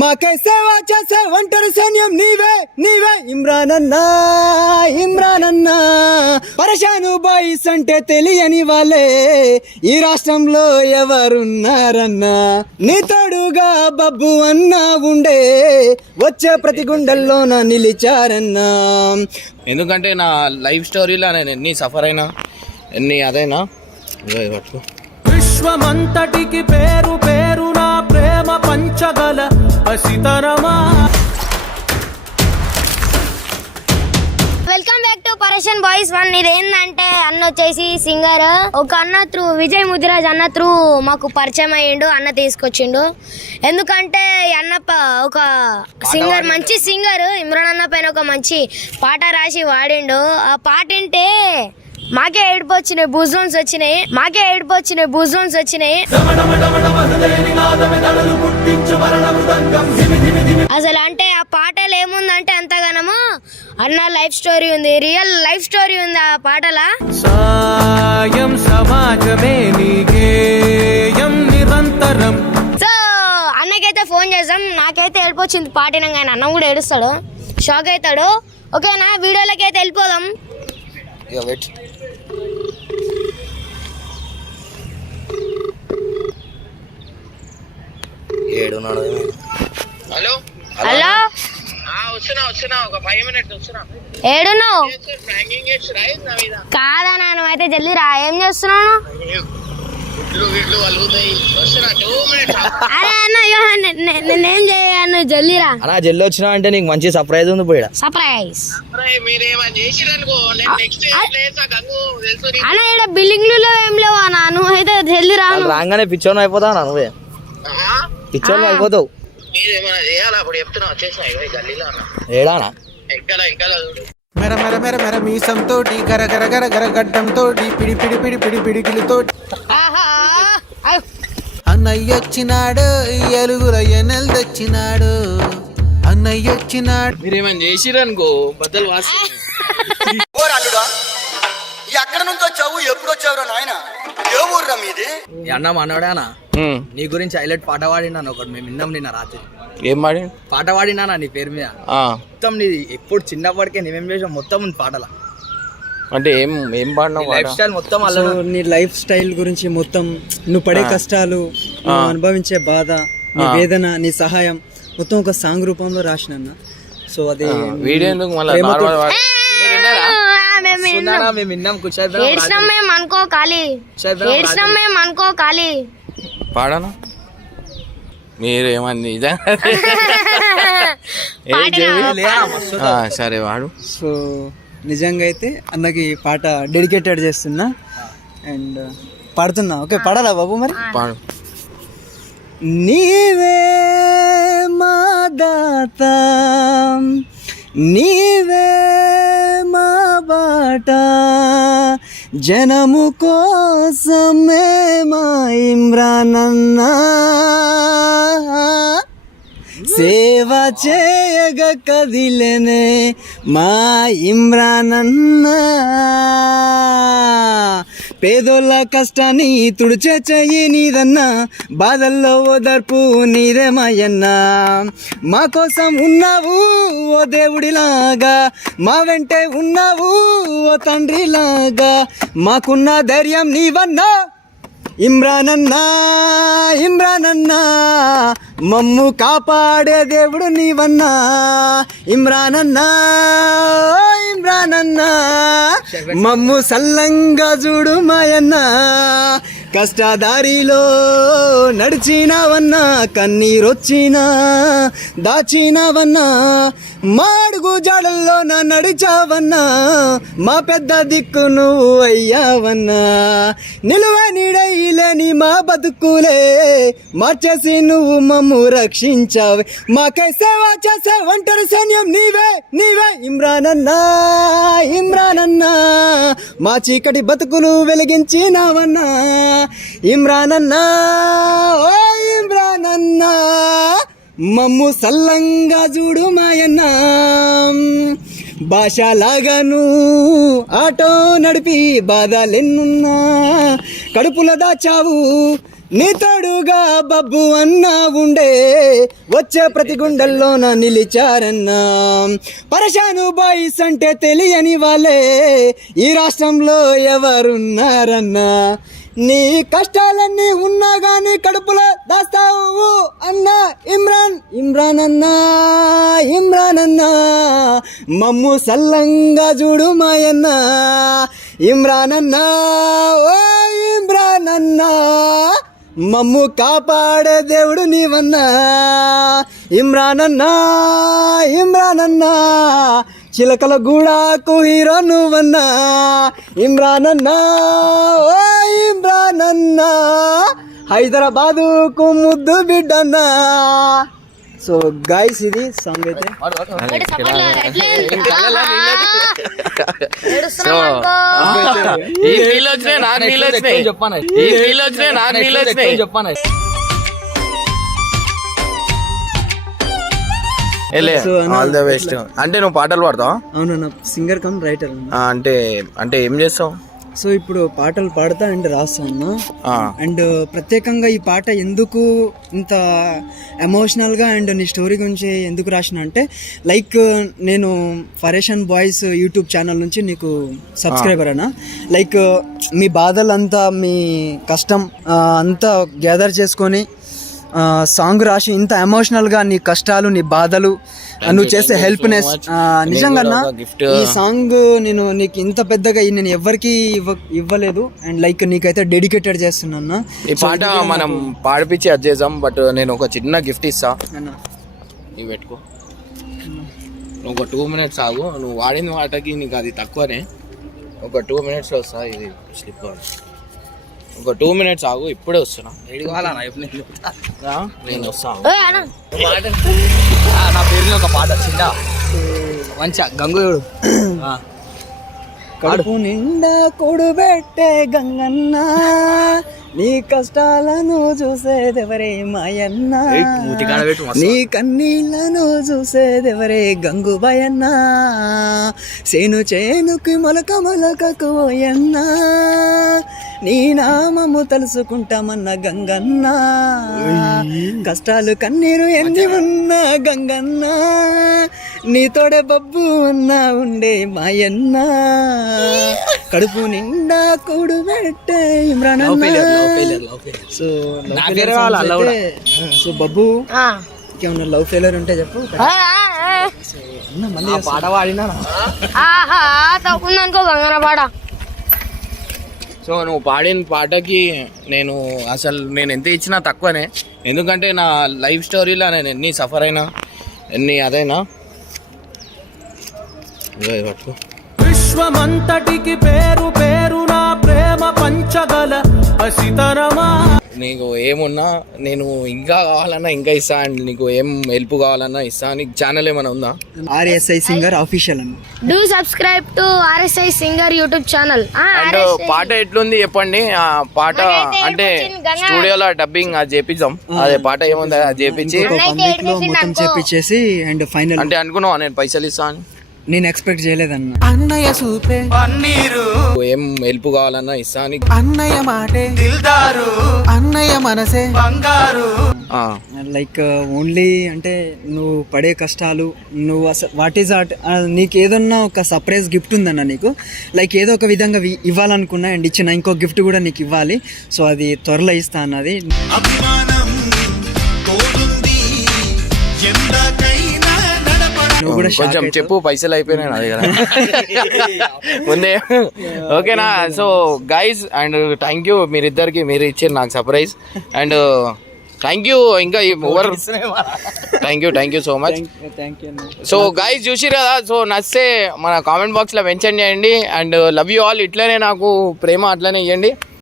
మాకై సేవ చేసే ఒంటరి సైన్యం నీవే నీవే ఇమ్రాన్ అన్నా ఇమ్రాన్ అన్నా. పరేషాను బాయిస్ అంటే తెలియని వాళ్ళే ఈ రాష్ట్రంలో ఎవరున్నారన్నా. నీ తోడుగా బబ్బు అన్నా ఉండే వచ్చే ప్రతి గుండెల్లోన నిలిచారన్నా. ఎందుకంటే నా లైఫ్ స్టోరీలో నేను ఎన్ని సఫర్ అయినా ఎన్ని అదైనా విశ్వమంతటికి పేరు పేరు నా ప్రేమ పంచగల పసితరమా. Welcome back to Pareshan boys 1. ఇదేంటంటే అన్న వచ్చేసి సింగర్. ఒక అన్న త్రూ విజయ్ ముదిరాజ్ అన్న త్రూ మాకు పరిచయం అయ్యిండు. అన్న తీసుకొచ్చిండు. ఎందుకంటే అన్న ఒక సింగర్, మంచి సింగర్. ఇమ్రాన్ అన్న పైన ఒక మంచి పాట రాసి వాడిండు. ఆ పాట వింటే మాకే ఏడుపు వచ్చినాయి, బూజోన్స్ వచ్చినాయి. అసలు అంటే ఆ పాటలు ఏముందంటే అంతగానము అన్న లైఫ్ స్టోరీ ఉంది, రియల్ లైఫ్ స్టోరీ ఉంది ఆ పాటలా. సాయం సమాజమే నీకేయం నిరంతరం. సో అన్నకైతే ఫోన్ చేసాం. నాకైతే ఏడుపు వచ్చింది పాటినంగా. ఆయన అన్న కూడా ఏడుస్తాడు, షాక్ అవుతాడు. ఓకేనా, వీడియోలకి అయితే వెళ్ళిపోదాం. హలో హలో, వస్తున్నా ఒక 5 minutes వస్తున్నా. ఏడున్నావు? కాదా, నువ్వు అయితే జల్దీ రా. ఏం చేస్తున్నావు? అరే అన్న, నేనేం చేయను, జల్దీ రా. అన్నా జల్లి వచ్చినా అంటే నీకు మంచి సర్ప్రైజ్ ఉంది పోయా. సర్ప్రైజ్ అన్న, ఇక్కడ బిల్డింగ్లు ఏం లేవు అన్న. నువ్వు అయితే జల్దీ రా. రాగానే పిచ్చోన్ అయిపోతావు నువ్వే, పిచ్చోన్ అయిపోతావు. ఏడానా మెర మెర మెర మెర మీసంతో గర గర గర గర గడ్డంతో పిడి పిడి పిడి పిడి పిడికిలతో అన్నయ్యొచ్చినాడు, ఎలుగుల ఎనెల్ తెచ్చినాడు. అన్నయ్యొచ్చినాడు. మీరేమని చేసిరనుకో బద్దలు వాసి. ఎక్కడ నుంచి వచ్చావు, ఎప్పుడు వచ్చావురా నాయన? ఏ ఊర్రా మీది? అన్న మనోడానా, నీ గురించి హైలైట్ పాట పాడినా ఒకటి. మేము విన్నాం నిన్న రాత్రి. ఏం పాడి పాట పాడినా నీ పేరు మీద. మొత్తం నీది ఎప్పుడు చిన్నప్పటికే నేమేం చేసాం మొత్తం ఉంది పాటల. అంటే ఏం పాడినావు? లైఫ్ స్టైల్ మొత్తం నీ లైఫ్ స్టైల్ గురించి మొత్తం, నువ్వు పడే కష్టాలు, నువ్వు అనుభవించే బాధ, నీ వేదన, నీ సహాయం మొత్తం ఒక సాంగ్ రూపంలో రాసిన. సో అది వీడియో ఎందుకు మళ్ళీ పాడనా? మీరేమని సరే వాడు. సో నిజంగా అయితే అన్నకి పాట డెడికేటెడ్ చేస్తున్నా అండ్ పాడుతున్నా. ఓకే, పాడాలా బాబు? మరి పాడు. నీవే మా దాత, నీవే మా బాట, జనము కోసమే మా ఇమ్రాన్ అన్నా, సేవ చేయగ కదిలేనే మా ఇమ్రాన్ అన్నా. పేదోళ్ళ కష్టాన్ని తుడిచే చెయ్యి నీదన్నా, బాధల్లో ఓదార్పు నీదే మాయన్నా. మా కోసం ఉన్నావు ఓ దేవుడిలాగా, మా వెంటే ఉన్నావు ఓ తండ్రిలాగా. మాకున్న ధైర్యం నీవన్నా ఇమ్రాన్ అన్నా, ఇమ్రాన్ అన్నా. మమ్ము కాపాడే దేవుడు నీవన్నా ఇమ్రాన్ అన్నా, ఇమ్రాన్ అన్నా. మమ్ము సల్లంగా చూడు మాయన్నా. కష్టదారిలో నడిచినావన్నా, కన్నీరొచ్చినా దాచినావన్నా. మాడుగు జాడల్లో నడిచావన్నా, మా పెద్ద దిక్కు నువ్వు అయ్యావన్నా. నిలువే నీడైలేని మా బతుకులే మార్చేసి నువ్వు మమ్ము రక్షించావే. మాకై సేవ చేసే ఒంటరి సైన్యం నీవే నీవే ఇమ్రాన్ అన్నా, ఇమ్రాన్ అన్నా. మా చీకటి బతుకులు వెలిగించినావన్నా ఇమ్రాన్ అన్నా, ఓ ఇమ్రాన్ అన్నా. మమ్ము సల్లంగా చూడు మాయన్నా. భాషలాగాను ఆటో నడిపి బాధలెన్నున్నా కడుపులో దాచావు నీ తోడుగా బబ్బు అన్నా ఉండే వచ్చే ప్రతి గుండెల్లోన నిలిచారన్నా. పరశాను బాయ్స్ అంటే తెలియని వాళ్ళే ఈ రాష్ట్రంలో ఎవరున్నారన్నా. నీ కష్టాలన్నీ ఉన్నా గానీ కడుపులో దాస్తావు అన్నా. ఇమ్రాన్ అన్నా మమ్ము సల్లంగా చూడు మాయన్న. ఇమ్రాన్ అన్నా మమ్ము కాపాడే దేవుడు నీవన్నా. ఇమ్రాన్ అన్నా చిలకల గూడాకు హీరో నువ్వన్నా. ఇమ్రాన్ అన్నా హైదరాబాదుకు ముద్దు బిడ్డన్నా. సో గైస్ ఇది సాంగ్ అయితే ఆల్ ద బెస్ట్. అంటే నువ్వు పాటలు పాడతావా? అవునన్నా, సింగర్ కమ్ రైటర్. అంటే ఏం చేస్తావు? సో ఇప్పుడు పాటలు పాడతా అండ్ రాస్తాను. అండ్ ప్రత్యేకంగా ఈ పాట ఎందుకు ఇంత ఎమోషనల్గా అండ్ నీ స్టోరీ గురించి ఎందుకు రాసిన అంటే లైక్ నేను పరేషాన్ బాయ్స్ యూట్యూబ్ ఛానల్ నుంచి నీకు సబ్స్క్రైబర్ అన్నా. లైక్ మీ బాధలంతా మీ కష్టం అంతా గ్యాదర్ చేసుకొని సాంగ్ రాసి ఇంత ఎమోషనల్గా నీ కష్టాలు నీ బాధలు నువ్వు చేసే హెల్ప్నెస్ నిజంగా ఈ సాంగ్ నేను నీకు ఇంత పెద్దగా నేను ఎవరికి ఇవ్వలేదు. అండ్ లైక్ నీకైతే డెడికేటెడ్ చేస్తున్నా. ఈ పాట మనం పాడిపించి అది చేద్దాం. బట్ నేను ఒక చిన్న గిఫ్ట్ ఇస్తా, నీవు పెట్టుకో. నువ్వు ఒక 2 minutes ఆగు. నువ్వు వాడిన వాటకి నీకు అది తక్కువనే. ఒక 2 minutes వస్తా. ఇది స్లిప్ ఒక 2 minutes ఆగు, ఇప్పుడే వస్తున్నా. నేను వస్తాను. నా పేరు ఒక పాట వచ్చిందా మంచిగా గంగుడు. కడుపు నిండా కూడుబెట్టే గంగన్న నీ కష్టాలను చూసేదెవరే మాయన్న. నీ కన్నీళ్లను చూసేదెవరే గంగుబాయన్న. చేనుకి మొలకకు పోయన్న నీ నామము తలుసుకుంటామన్న గంగన్న. కష్టాలు కన్నీరు ఎన్ని ఉన్నా గంగన్న నీతోడే బబ్బు అన్నా ఉండే మాయన్న. కడుపు నిండా కూడు పెట్టే ఇమ్రాన్ అన్న. సో సో బబ్బు ఇంకేమన్నా లవ్ ఫెయిలర్ ఉంటే చెప్పు. మళ్ళీ పాట పాడినా తప్పుందనుకో గంగన పాట. సో నువ్వు పాడిన పాటకి నేను ఎంత ఇచ్చినా తక్కువనే. ఎందుకంటే నా లైఫ్ స్టోరీలో నేను ఎన్ని సఫర్ అయినా ఎన్ని అదైనా. విశ్వమంతటికి పేరు నా ప్రేమ పంచగల అసితరమా. నీకు ఏమున్నా నేను ఇంకా కావాలన్నా ఇంకా ఇస్తా. అండ్ నీకు ఏం హెల్ప్ కావాలన్నా ఇస్తా. నీకు ఛానల్ ఏమైనా ఉందా? RSI సింగర్ ఆఫీషియల్ అన్న. Do subscribe to RSI singer YouTube channel. And పాట ఎట్లుంది చెప్పండి. ఆ పాట అంటే స్టూడియోలో డబ్బింగ్ అది చేపిద్దాం. అదే పాట ఏముంది అది చేపించి పబ్లిక్ లో మొత్తం చేపించేసి అండ్ ఫైనల్ అంటే అనుకున్నావా నేను పైసలు ఇస్తా అని? నేను ఎక్స్పెక్ట్ చేయలేదన్న. అన్నయ్య సూపే పన్నీరు ఏం హెల్ప్ కావాలన్నా ఇస్తా. అన్నయ్య మాటే దిల్దారు అన్నయ్య మనసే బంగారు. లైక్ ఓన్లీ అంటే నువ్వు పడే కష్టాలు నువ్వు అసలు వాట్ ఈజ్ నీకు ఏదన్నా ఒక సర్ప్రైజ్ గిఫ్ట్ ఉందన్న నీకు. లైక్ ఏదో ఒక విధంగా ఇవ్వాలనుకున్నా అండ్ ఇచ్చిన ఇంకో గిఫ్ట్ కూడా నీకు ఇవ్వాలి. సో అది త్వరలో ఇస్తా అన్నది. కొంచెం చెప్పు, పైసలు అయిపోయినాయి నా దగ్గర ముందే. ఓకేనా? So guys and thank you మీరిద్దరికి, మీరు ఇచ్చారు నాకు సర్ప్రైజ్. And thank you. ఇంకా over thank you so much. So guys చూసిరు కదా. సో నచ్చితే మన కామెంట్ బాక్స్లో మెన్షన్ చేయండి. And love you all. ఇట్లనే నాకు ప్రేమ అట్లనే ఇవ్వండి.